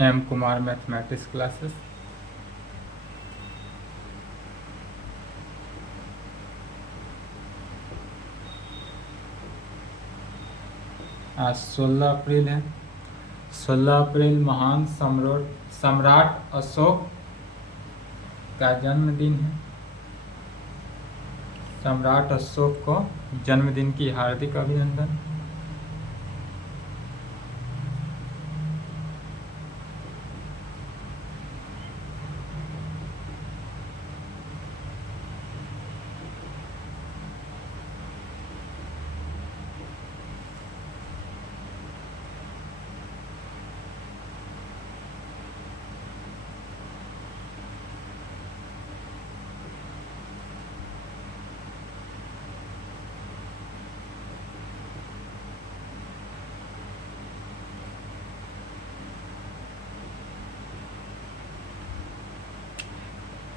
M Kumar mathematics classes. आज 16 अप्रैल है। 16 अप्रैल महान सम्राट अशोक का जन्मदिन है। सम्राट अशोक को जन्मदिन की हार्दिक अभिनंदन।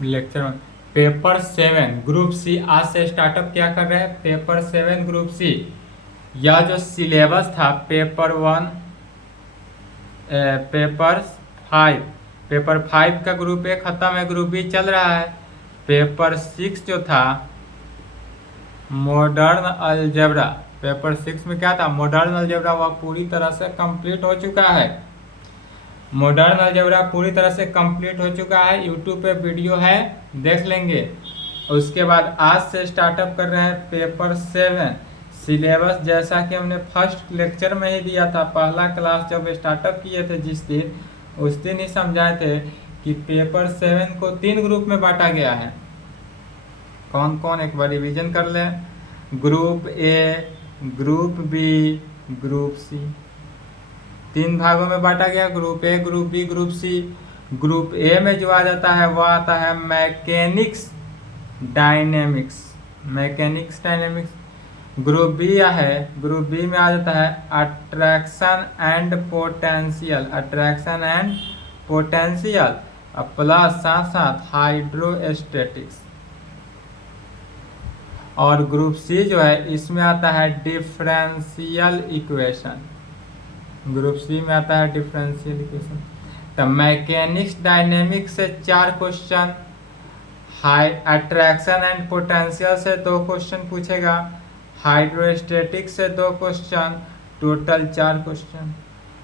लेक्चर पेपर 7 ग्रुप सी आज से स्टार्टअप क्या कर रहे हैं? Paper 7 group C. यह जो सिलेबस था पेपर 1 पेपर 5 का ग्रुप ए खत्म है, ग्रुप बी चल रहा है। पेपर 6 जो था मॉडर्न अलजेब्रा, पेपर 6 में क्या था? मॉडर्न अलजेब्रा, वह पूरी तरह से कंप्लीट हो चुका है। मॉडर्न अलजेब्रा पूरी तरह से कंप्लीट हो चुका है। यूट्यूब पे वीडियो है, देख लेंगे। उसके बाद आज से स्टार्टअप कर रहे हैं पेपर 7 सिलेबस, जैसा कि हमने फर्स्ट लेक्चर में ही दिया था। पहला क्लास जब स्टार्टअप किए थे जिस दिन, उस दिन ही समझाए थे कि पेपर 7 को 3 ग्रुप में बांटा गया है। कौन कौन, एक बार रिवीजन कर लें। Group A, group B, group C, 3 भागों में बांटा गया। Group A, group B, group C. Group A में जो आ जाता है वह आता है mechanics dynamics, mechanics dynamics. Group B है, ग्रुप बी में आ जाता है attraction and potential, attraction and potential, plus साथ साथ हाइड्रोस्टैटिक्स। और ग्रुप सी जो है इसमें आता है डिफरेंशियल इक्वेशन, ग्रुप सी में आता है डिफरेंशियल इक्वेशन। तो मैकेनिक्स डायनेमिक्स से 4 क्वेश्चन, हाई अट्रैक्शन एंड पोटेंशियल से 2 क्वेश्चन पूछेगा, हाइड्रोस्टैटिक्स से 2 क्वेश्चन, टोटल 4 क्वेश्चन,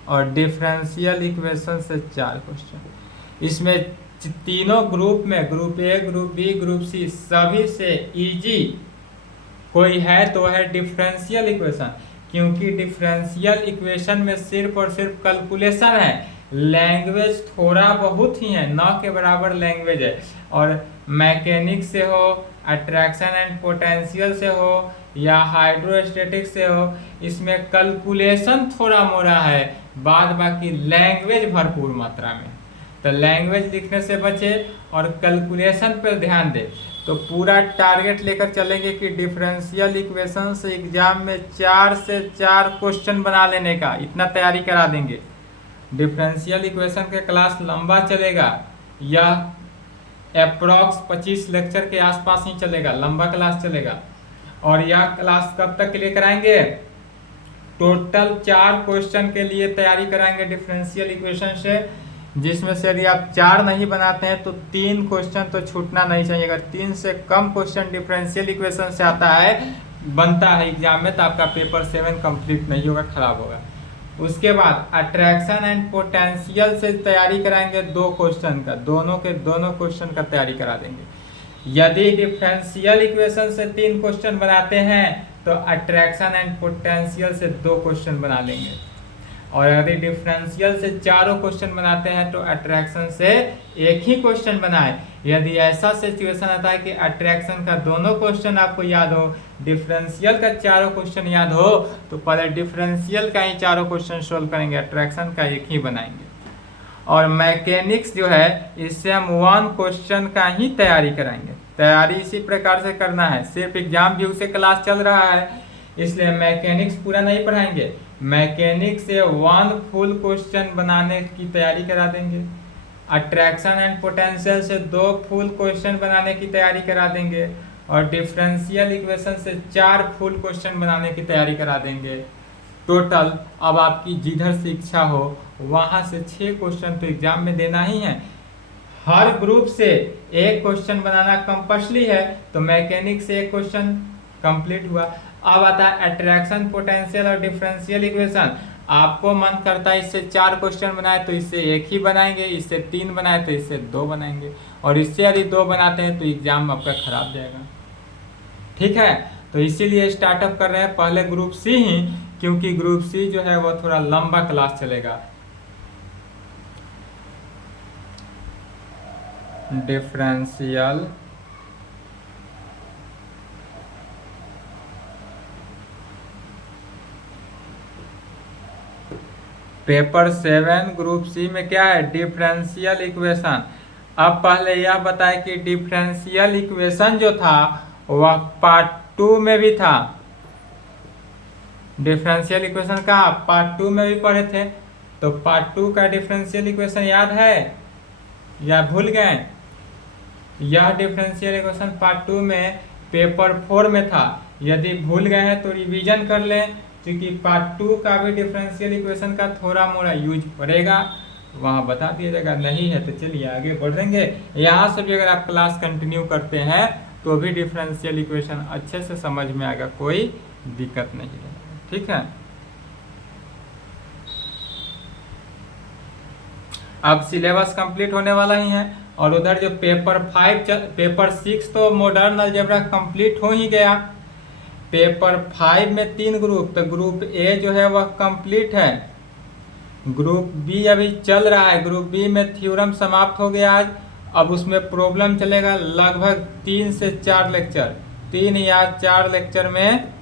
और डिफरेंशियल इक्वेशन से 4 क्वेश्चन। इसमें तीनों ग्रुप में, group A, group B, group C, सभी से इजी कोई है तो है डिफरेंशियल इक्वेशन, क्योंकि डिफरेंशियल इक्वेशन में सिर्फ और सिर्फ कैलकुलेशन है। लैंग्वेज थोड़ा बहुत ही है, न के बराबर लैंग्वेज है। और मैकेनिक्स से हो, अट्रैक्शन एंड पोटेंशियल से हो, या हाइड्रोस्टैटिक्स से हो, इसमें कैलकुलेशन थोड़ा मोड़ा है, बाद बाकी लैंग्वेज भरपूर मात्रा में। तो लैंग्वेज लिखने से बचे और कैलकुलेशन पर ध्यान दे। तो पूरा टारगेट लेकर चलेंगे कि डिफरेंशियल इक्वेशन से एग्जाम में 4 से 4 क्वेश्चन बना लेने का, इतना तैयारी करा देंगे। डिफरेंशियल इक्वेशन के क्लास लंबा चलेगा, यह अप्रॉक्स 25 लेक्चर के आसपास ही चलेगा, लंबा क्लास चलेगा। और यह क्लास कब तक के लिए कराएंगे? टोटल 4 क्वेश्चन के लिए तैयारी कराएंगे डिफरेंशियल इक्वेशन से, जिसमें से यदि आप 4 नहीं बनाते हैं तो 3 क्वेश्चन तो छूटना नहीं चाहिए। अगर 3 से कम क्वेश्चन डिफरेंशियल इक्वेशन से आता है, बनता है एग्जाम में, तो आपका पेपर 7 कंप्लीट नहीं होगा, खराब होगा। उसके बाद अट्रैक्शन एंड पोटेंशियल से तैयारी कराएंगे 2 क्वेश्चन का, दोनों के दोनों क्वेश्चन का तैयारी करा देंगे। यदि डिफरेंशियल इक्वेशन से 3 क्वेश्चन बनाते हैं तो अट्रैक्शन एंड पोटेंशियल से 2 क्वेश्चन बना लेंगे। और यदि डिफरेंशियल से 4 क्वेश्चन बनाते हैं तो अट्रैक्शन से 1 ही क्वेश्चन बनाए। यदि ऐसा सिचुएशन आता है कि अट्रैक्शन का दोनों क्वेश्चन आपको याद हो, डिफरेंशियल का 4 क्वेश्चन याद हो, तो पहले डिफरेंशियल का ही 4 क्वेश्चन सोल्व करेंगे, अट्रैक्शन का 1 ही बनाएंगे। और मैकेनिक्स जो है इससे हम 1 क्वेश्चन का ही तैयारी कराएंगे। तैयारी इसी प्रकार से करना है, सिर्फ एग्जाम व्यू से क्लास चल रहा है इसलिए मैकेनिक्स पूरा नहीं पढ़ाएंगे। मैकेनिक्स से 1 फुल क्वेश्चन बनाने की तैयारी करा देंगे। अट्रैक्शन एंड पोटेंशियल से 2 फुल क्वेश्चन बनाने की तैयारी करा देंगे। और डिफरेंशियल इक्वेशन से 4 फुल क्वेश्चन बनाने की तैयारी करा देंगे। टोटल अब आपकी जिधर से इच्छा हो वहाँ से 6 क्वेश्चन तो एग्जाम में देना ही है। हर ग्रुप से एक क्वेश्चन बनाना कंपल्सरी है, तो मैकेनिक से एक क्वेश्चन कंप्लीट हुआ। अब आता है अट्रैक्शन, पोटेंशियल और डिफरेंशियल इक्वेशन। आपको मन करता है इससे 4 क्वेश्चन बनाए तो इससे एक ही बनाएंगे, इससे 3 बनाए तो इससे 2 बनाएंगे, और इससे यदि 2 बनाते हैं तो एग्जाम आपका खराब जाएगा। ठीक है, तो इसीलिए स्टार्टअप कर रहे हैं पहले ग्रुप सी ही, क्योंकि ग्रुप सी जो है वो थोड़ा लंबा क्लास चलेगा। डिफरेंशियल पेपर 7 ग्रुप सी में क्या है, डिफरेंशियल इक्वेशन। अब पहले यह बताएं कि डिफरेंशियल इक्वेशन जो था वह पार्ट 2 में भी था। डिफरेंशियल इक्वेशन का पार्ट 2 में भी पढ़े थे, तो पार्ट 2 का डिफरेंशियल इक्वेशन याद है या भूल गए? यह डिफरेंशियल इक्वेशन पार्ट 2 में पेपर 4 में था। यदि भूल गए हैं तो रिवीजन कर लें, क्योंकि पार्ट 2 का भी डिफरेंशियल इक्वेशन का थोड़ा मोड़ा यूज पड़ेगा, वहाँ बता दिया जाएगा। नहीं है तो चलिए आगे बढ़ेंगे। यहाँ से भी अगर आप क्लास कंटिन्यू करते हैं तो भी डिफरेंशियल इक्वेशन अच्छे से समझ में आएगा, कोई दिक्कत नहीं है। ठीक है, अब सिलेबस कंप्लीट होने वाला ही है, और उधर जो पेपर 6 तो मॉडर्न अलजेब्रा कंप्लीट हो ही गया। पेपर 5 में 3 ग्रुप, तो ग्रुप ए जो है वह कंप्लीट है, ग्रुप बी अभी चल रहा है। ग्रुप बी में थ्योरम समाप्त हो गया आज, अब उसमें प्रॉब्लम चलेगा लगभग 3 से 4 लेक्चर, 3 या 4 लेक्चर में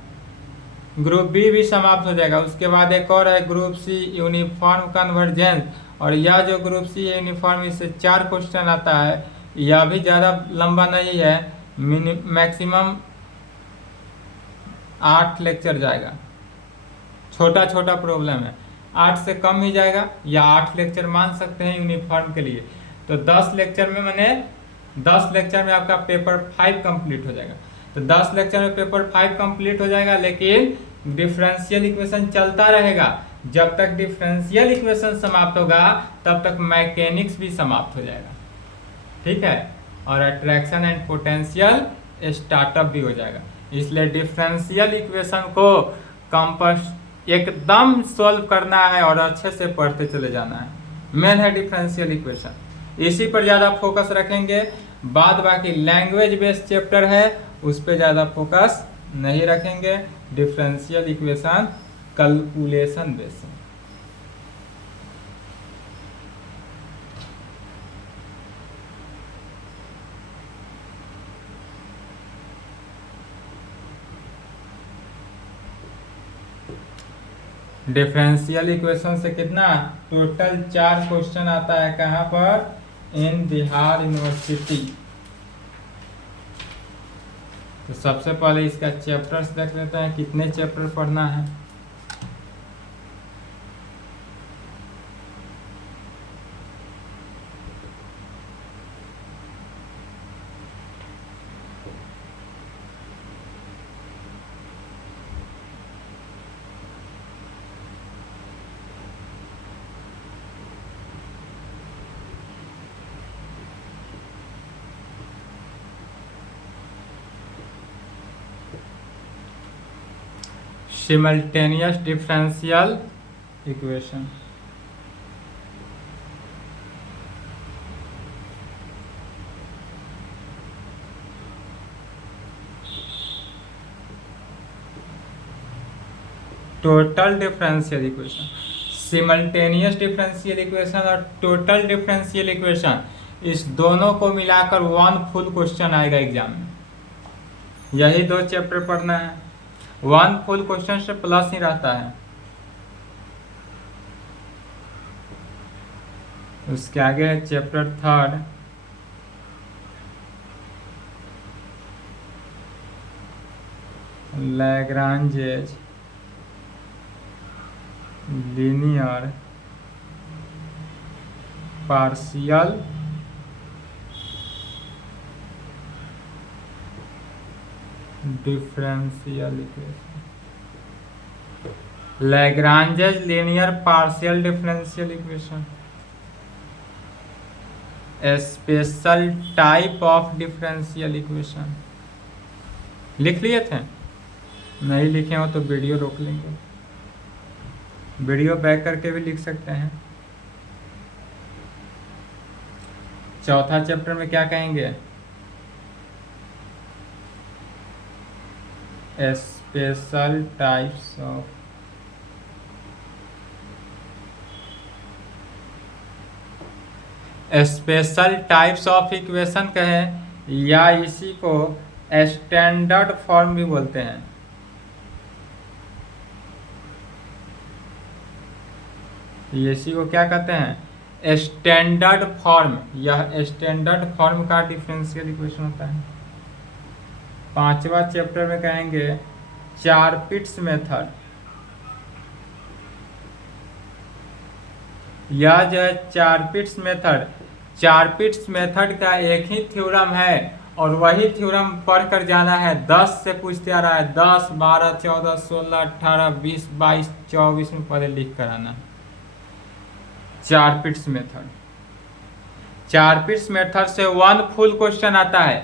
ग्रुप बी भी समाप्त हो जाएगा। उसके बाद एक और है ग्रुप सी, यूनिफॉर्म कन्वर्जेंस, और यह जो ग्रुप सी है यूनिफॉर्म, इससे 4 क्वेश्चन आता है। यह भी ज़्यादा लंबा नहीं है, मैक्सिमम 8 लेक्चर जाएगा। छोटा छोटा प्रॉब्लम है, 8 से कम ही जाएगा, या 8 लेक्चर मान सकते हैं यूनिफॉर्म के लिए। तो 10 लेक्चर में मैंने 10 लेक्चर में आपका पेपर 5 कंप्लीट हो जाएगा। तो 10 लेक्चर में पेपर 5 कंप्लीट हो जाएगा, लेकिन डिफरेंशियल इक्वेशन चलता रहेगा। जब तक डिफरेंशियल इक्वेशन समाप्त होगा तब तक मैकेनिक्स भी समाप्त हो जाएगा। ठीक है, और अट्रैक्शन एंड पोटेंशियल स्टार्टअप भी हो जाएगा। इसलिए डिफरेंशियल इक्वेशन को एकदम सॉल्व करना है और अच्छे से पढ़ते चले जाना है। मेन है डिफरेंशियल इक्वेशन, इसी पर ज़्यादा फोकस रखेंगे। बाद बाकी लैंग्वेज बेस्ड चैप्टर है, उस पर ज़्यादा फोकस नहीं रखेंगे। Differential equation calculation based. Differential equation से कितना टोटल 4 क्वेश्चन आता है, कहाँ पर, इन बिहार यूनिवर्सिटी। तो सबसे पहले इसका चैप्टर्स देख लेते हैं, कितने चैप्टर पढ़ना है। Simultaneous differential equation. Total differential equation, simultaneous differential equation और टोटल डिफरेंशियल इक्वेशन, इस दोनों को मिलाकर 1 फुल क्वेश्चन आएगा एग्जाम में। यही 2 चैप्टर पढ़ना है, 1 फुल क्वेश्चन से प्लस ही रहता है। उसके आगे है chapter 3, Lagrange's linear partial differential equation. Lagrange's linear partial differential equation, special type of differential equation. लिख लिए थे? नहीं लिखे हो तो वीडियो रोक लेंगे, वीडियो बैक करके भी लिख सकते हैं। चौथा चैप्टर में क्या कहेंगे? स्पेशल टाइप्स ऑफ इक्वेशन कहें या इसी को स्टैंडर्ड फॉर्म भी बोलते हैं। इसी को क्या कहते हैं? Standard form. यह स्टैंडर्ड फॉर्म का डिफरेंशियल इक्वेशन होता है। पांचवा चैप्टर में कहेंगे चारपिट्स मेथड। यह जो है चारपिट्स मेथड का एक ही थ्योरम है और वही थ्योरम पढ़ कर जाना है। 10 से पूछते आ रहा है, 10, 12, 14, 16, 18, 20, 22, 24 में पहले लिख कर आना। चारपिट्स मेथड से 1 फुल क्वेश्चन आता है,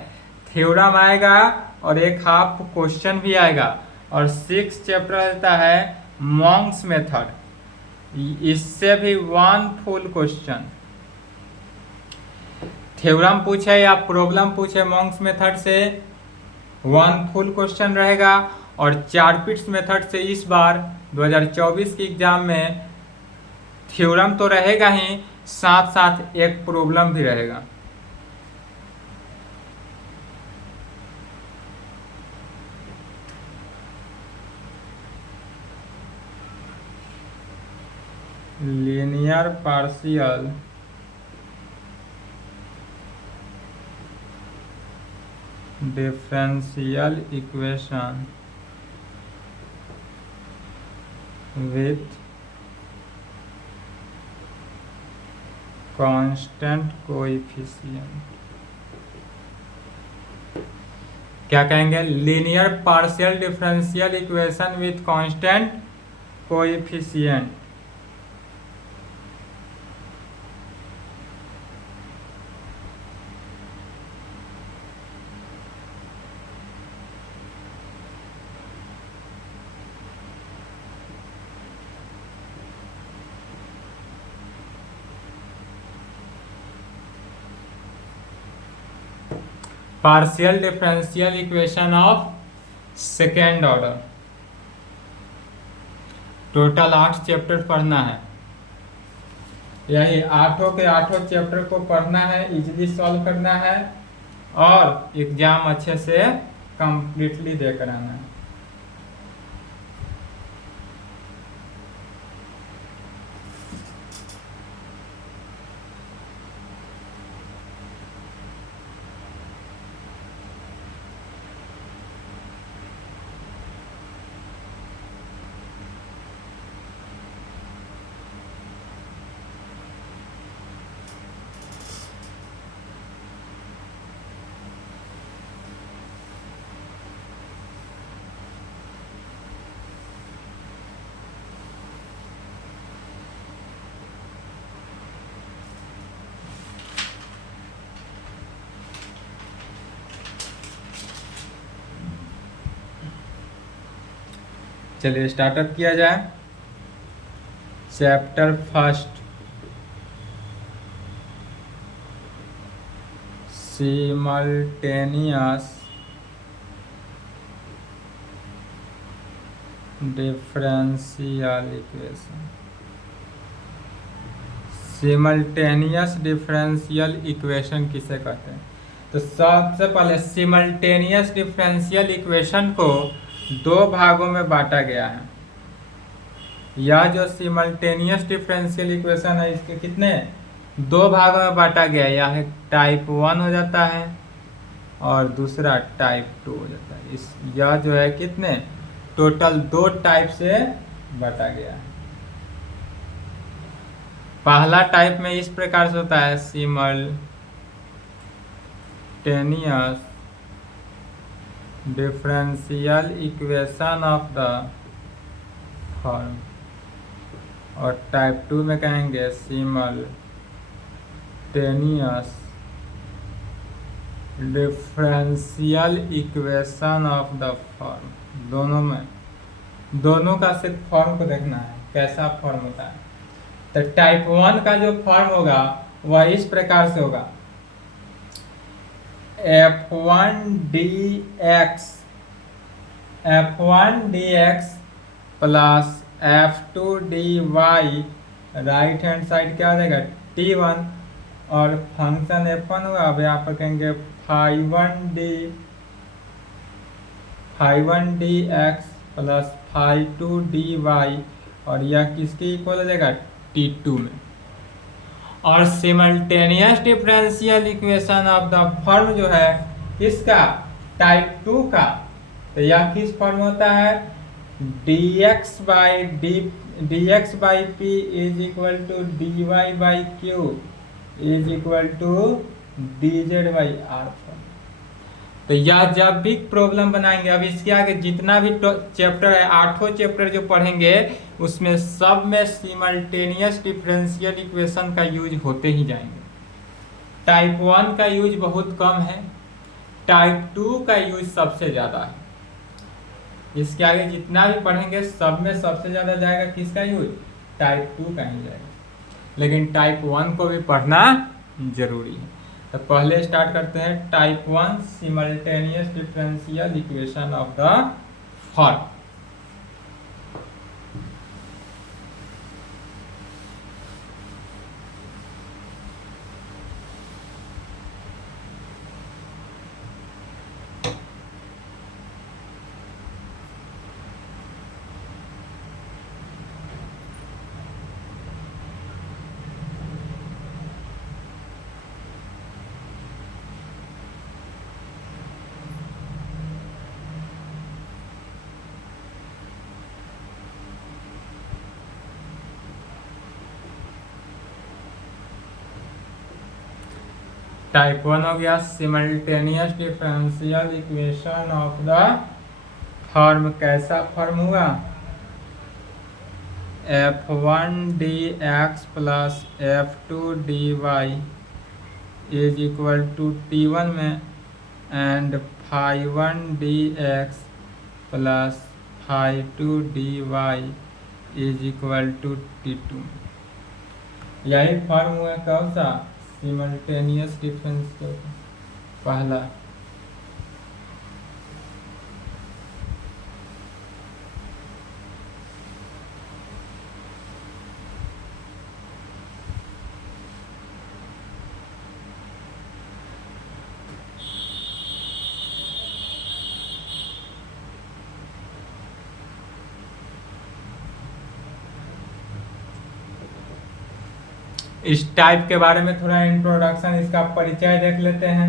थ्योरम आएगा और एक हाफ क्वेश्चन भी आएगा। और 6 चैप्टर रहता है मॉन्क्स मेथड, इससे भी 1 फुल क्वेश्चन। थ्योरम पूछे या प्रॉब्लम पूछे मॉन्क्स मेथड से 1 फुल क्वेश्चन रहेगा। और चारपिट्स मेथड से इस बार 2024 के एग्जाम में थ्योरम तो रहेगा ही, साथ साथ एक प्रॉब्लम भी रहेगा। Linear partial differential equation with constant coefficient. क्या कहेंगे? Linear partial differential equation with constant coefficient. Partial differential equation of second order. Total 8 chapter पढ़ना है, यही 8 के 8 चैप्टर को पढ़ना है, इजीली सॉल्व करना है और एग्जाम अच्छे से कंप्लीटली देकर आना है। चलिए स्टार्टअप किया जाए। Chapter first, simultaneous differential equation. Simultaneous differential equation किसे कहते हैं? तो सबसे पहले सिमल्टेनियस डिफरेंशियल इक्वेशन को 2 भागों में बांटा गया है। यह जो सिमल्टेनियस डिफरेंशियल इक्वेशन है, इसके कितने 2 भागों में बांटा गया है। यह टाइप 1 हो जाता है और दूसरा टाइप 2 हो जाता है। यह जो है कितने टोटल 2 टाइप से बांटा गया है। पहला टाइप में इस प्रकार से होता है, simultaneous differential equation of the form, और टाइप 2 में कहेंगे simultaneous differential equation of the form. दोनों का सिर्फ फॉर्म को देखना है, कैसा फॉर्म होता है। तो टाइप 1 का जो फॉर्म होगा वह इस प्रकार से होगा, f1 dx plus f2 dy, right hand side क्या हो जाएगा t1, और फंक्शन f1 होगा। अब यहाँ पर कहेंगे phi1 dx plus phi2 dy, और यह किसके इक्वल हो जाएगा t2 में। और simultaneous differential equation of the form जो है इसका टाइप 2 का, तो यह किस फॉर्म होता है, dx by p is equal to dy by q is equal to dz by r। तो यह जब भी प्रॉब्लम बनाएंगे, अब इसके आगे जितना भी चैप्टर है, 8 चैप्टर जो पढ़ेंगे उसमें सब में सिमल्टेनियस डिफरेंशियल इक्वेशन का यूज होते ही जाएंगे। टाइप 1 का यूज बहुत कम है, टाइप 2 का यूज सबसे ज़्यादा है। इसके आगे जितना भी पढ़ेंगे सब में सबसे ज़्यादा जाएगा किसका यूज, टाइप 2 का ही जाएगा, लेकिन टाइप 1 को भी पढ़ना जरूरी है। तो पहले स्टार्ट करते हैं type 1 simultaneous differential equation of the form. Type 1 हो गया simultaneous differential equation of the form. कैसा फॉर्म हुआ, f1 dx plus f2 dy is equal to t1 में, and phi1 dx plus phi2 dy is equal to t2। यही form हुआ कौन सा, simultaneous differential पहला। इस टाइप के बारे में थोड़ा इंट्रोडक्शन, इसका परिचय देख लेते हैं।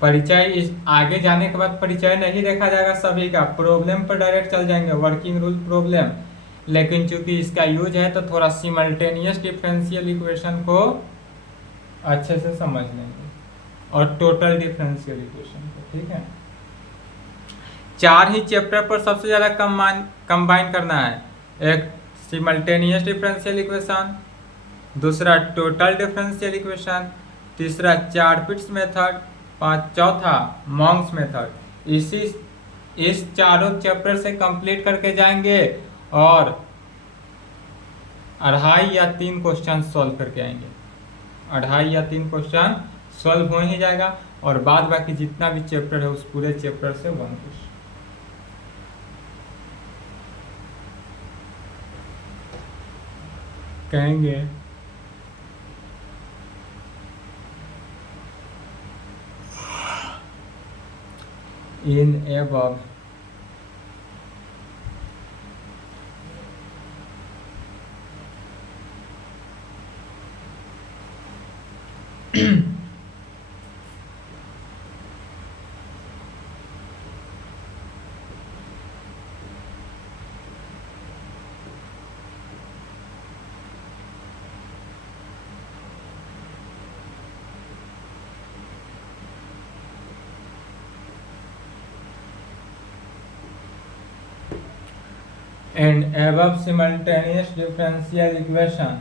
परिचय इस आगे जाने के बाद परिचय नहीं देखा जाएगा सभी का, प्रॉब्लम पर डायरेक्ट चल जाएंगे, वर्किंग रूल प्रॉब्लम। लेकिन चूंकि इसका यूज है तो थोड़ा सिमल्टेनियस डिफरेंशियल इक्वेशन को अच्छे से समझ लेंगे, और टोटल डिफरेंशियल इक्वेशन को, ठीक है। 4 ही चैप्टर पर सबसे ज़्यादा कंबाइन करना है। एक सिमल्टेनियस डिफरेंशियल इक्वेशन, दूसरा टोटल डिफरेंशियल इक्वेशन, तीसरा चारपिट्स मेथड, चौथा मॉन्क्स मेथड। इस चारों चैप्टर से कंप्लीट करके जाएंगे और 2.5 या 3 क्वेश्चन सॉल्व करके आएंगे। 2.5 या 3 क्वेश्चन सॉल्व हो ही जाएगा, और बाद बाकी जितना भी चैप्टर है उस पूरे चैप्टर से 1 क्वेश्चन। कहेंगे in above in above simultaneous differential equation,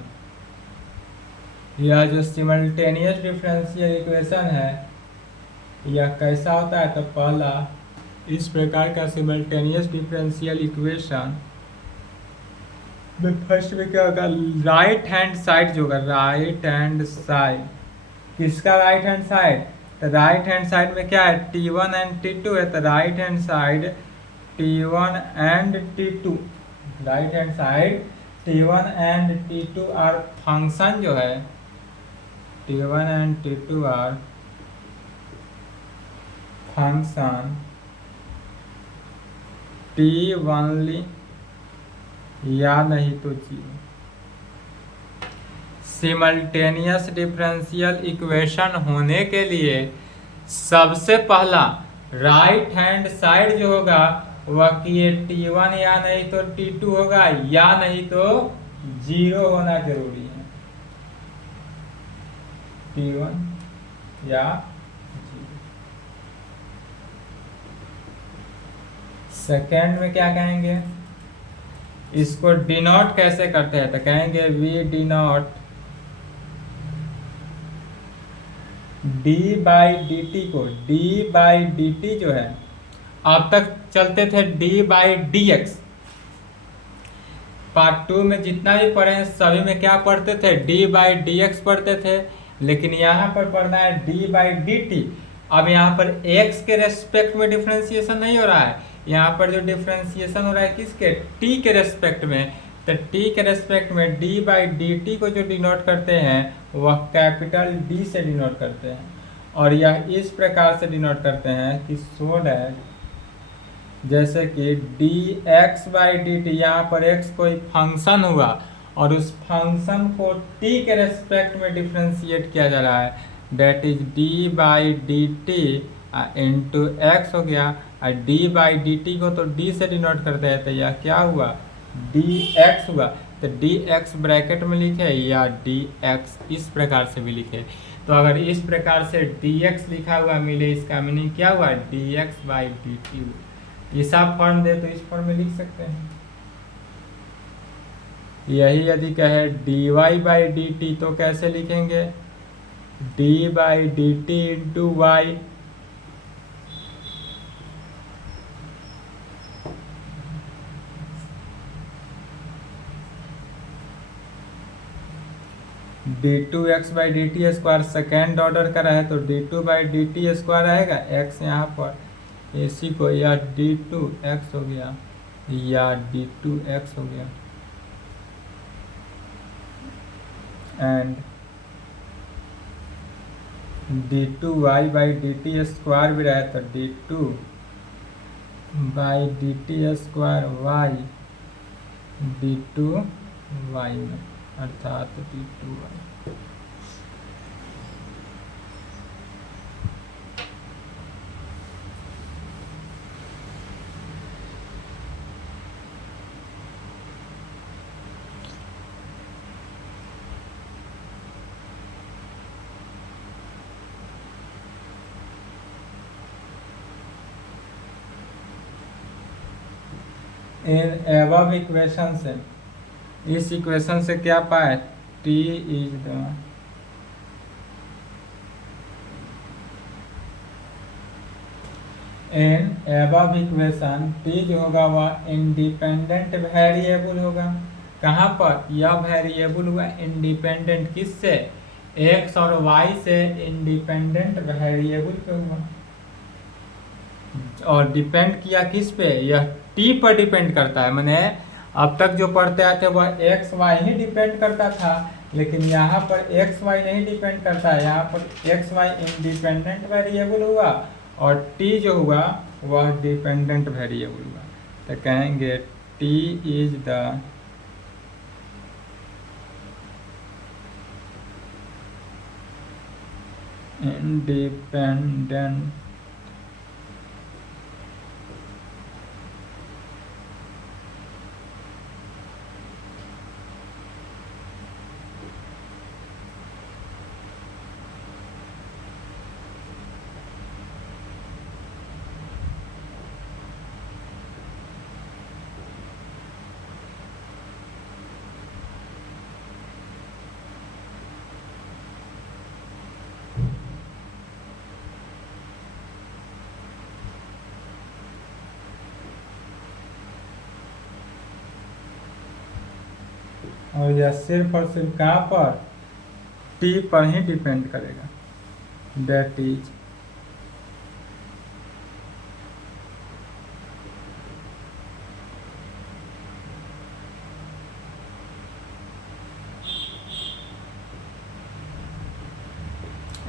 यह जो सिमल्टेनियस डिफरेंशियल इक्वेशन है यह कैसा होता है? तो पहला इस प्रकार का सिमल्टेनियस डिफरेंशियल इक्वेशन में फर्स्ट में क्या होगा, राइट हैंड साइड जो होगा, राइट हैंड साइड, किसका राइट हैंड साइड? तो राइट हैंड साइड में क्या है, T1 एंड T2 है, तो right hand side T1 and T2, right hand side T1 and T2 are function जो है, T1 and T2 are function T only या नहीं तो जीरो। सिमल्टेनियस डिफरेंशियल इक्वेशन होने के लिए सबसे पहला राइट हैंड साइड जो होगा वह कि ये T1 या नहीं तो T2 होगा, या नहीं तो जीरो होना जरूरी है, T1 या जीरो। सेकेंड में क्या कहेंगे, इसको डिनोट कैसे करते हैं? तो कहेंगे we denote d by d t को, डी बाई डी टी जो है, अब तक चलते थे d by d x, part 2 में जितना भी पढ़े हैं सभी में क्या पढ़ते थे, डी बाई डी एक्स पढ़ते थे, लेकिन यहाँ पर पढ़ना है डी बाई डी टी। अब यहाँ पर एक्स के रेस्पेक्ट में डिफ्रेंसिएशन नहीं हो रहा है, यहाँ पर जो डिफ्रेंसिएशन हो रहा है किसके, टी के रेस्पेक्ट में, तो टी के रेस्पेक्ट में डी बाई डी टी को जो डिनोट करते हैं वह कैपिटल डी से डिनोट करते हैं, और यह इस प्रकार से डिनोट करते हैं कि सो डैट, जैसे कि D x by d T, यहाँ पर एक्स कोई फंक्शन हुआ और उस फंक्शन को टी के रेस्पेक्ट में डिफ्रेंशिएट किया जा रहा है, that is d by d t into x हो गया, और डी बाई डी टी को तो डी से डिनोट करते हैं, तो यह क्या हुआ, डी एक्स हुआ। तो डी एक्स ब्रैकेट में लिखे या डी एक्स इस प्रकार से भी लिखे, तो अगर इस प्रकार से डी एक्स लिखा हुआ मिले इसका मीनिंग क्या हुआ, D x by d T. ये सब फॉर्म दे तो इस फॉर्म में लिख सकते हैं। यही यदि कहे d y by d t तो कैसे लिखेंगे, d by d t into y, d two x by d t square second order का रहे तो d two by d t square रहेगा, एक्स यहाँ पर इसी को, या डी टू एक्स हो गया या डी टू एक्स हो गया, and d two y by d t square भी रहे तो d two by d t square y d two y में, अर्थात डी टू वाई। इन एबव इक्वेशन से, इस इक्वेशन से क्या पाए, t is the in above equation t जो होगा वह इंडिपेंडेंट वेरिएबल होगा। कहाँ पर, यह वेरिएबल हुआ इंडिपेंडेंट, किससे, एक्स और वाई से इंडिपेंडेंट वेरिएबल पे हुआ, और डिपेंड किया किस पे, यह टी पर डिपेंड करता है। मैंने अब तक जो पढ़ते आते वह एक्स वाई ही डिपेंड करता था, लेकिन यहाँ पर एक्स वाई नहीं डिपेंड करता है, यहाँ पर एक्स वाई इंडिपेंडेंट वेरिएबल हुआ और टी जो हुआ वह डिपेंडेंट वेरिएबल हुआ। तो कहेंगे टी इज द इंडिपेंडेंट और यह सिर्फ और सिर्फ कहाँ पर, टी पर ही डिपेंड करेगा। That is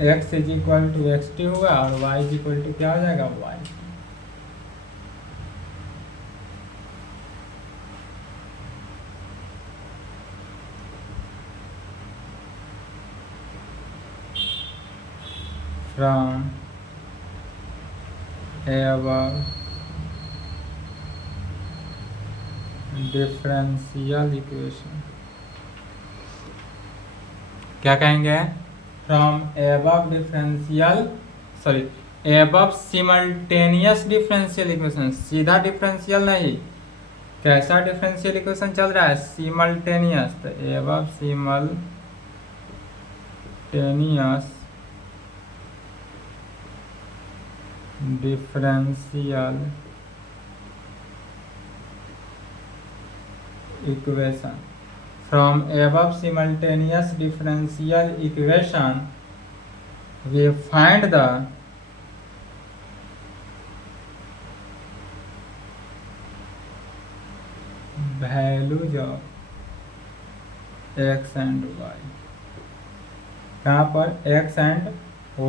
x is equal to x t होगा और y इज इक्वल टू क्या हो जाएगा, y। From above differential equation, क्या कहेंगे, from above differential, sorry above simultaneous differential equation, सीधा डिफरेंशियल नहीं, कैसा डिफरेंशियल इक्वेशन चल रहा है, सिमल्टेनियस, तो above simultaneous differential equation, from above simultaneous differential equation we find the values of x and y, कहाँ पर x and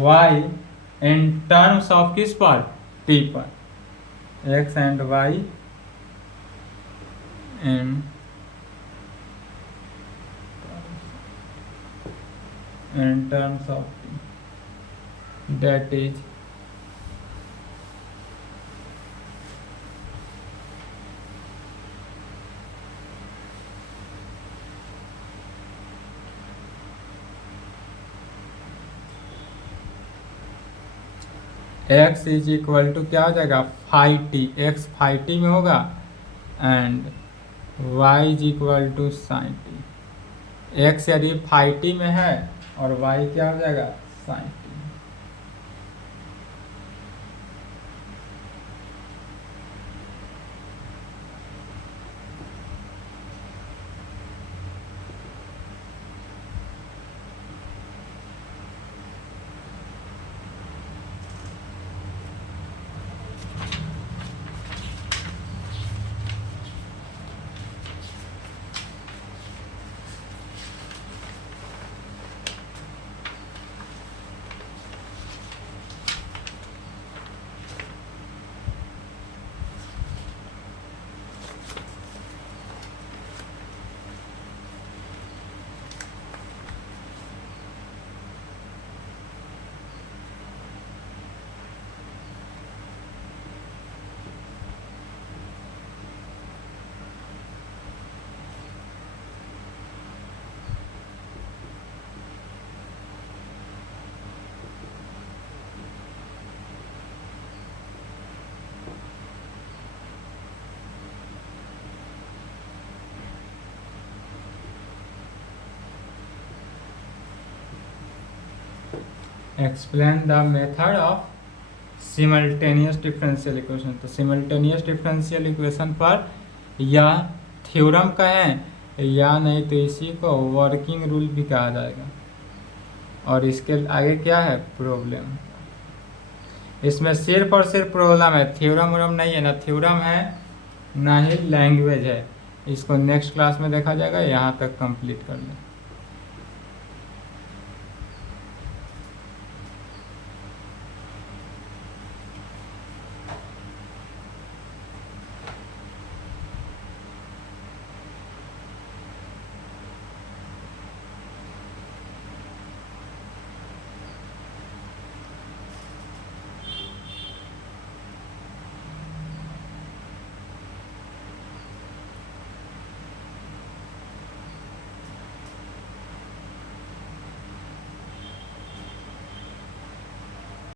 y in terms of किस पर, t पर, x and y in terms of t, that is x is equal to क्या हो जाएगा, phi t, x phi t में होगा and y is equal to sine t, x यदि phi t में है और y क्या हो जाएगा, sine t. Explain the method of simultaneous differential equation, तो सिमल्टेनियस डिफरेंशियल इक्वेशन पर या थ्योरम कहें या नहीं तो इसी को वर्किंग रूल भी कहा जाएगा, और इसके आगे क्या है, प्रॉब्लम। इसमें सिर्फ और सिर्फ प्रॉब्लम है, थ्योरम व्योरम नहीं है, ना थ्योरम है ना ही लैंग्वेज है। इसको नेक्स्ट क्लास में देखा जाएगा, यहाँ तक कंप्लीट कर लें।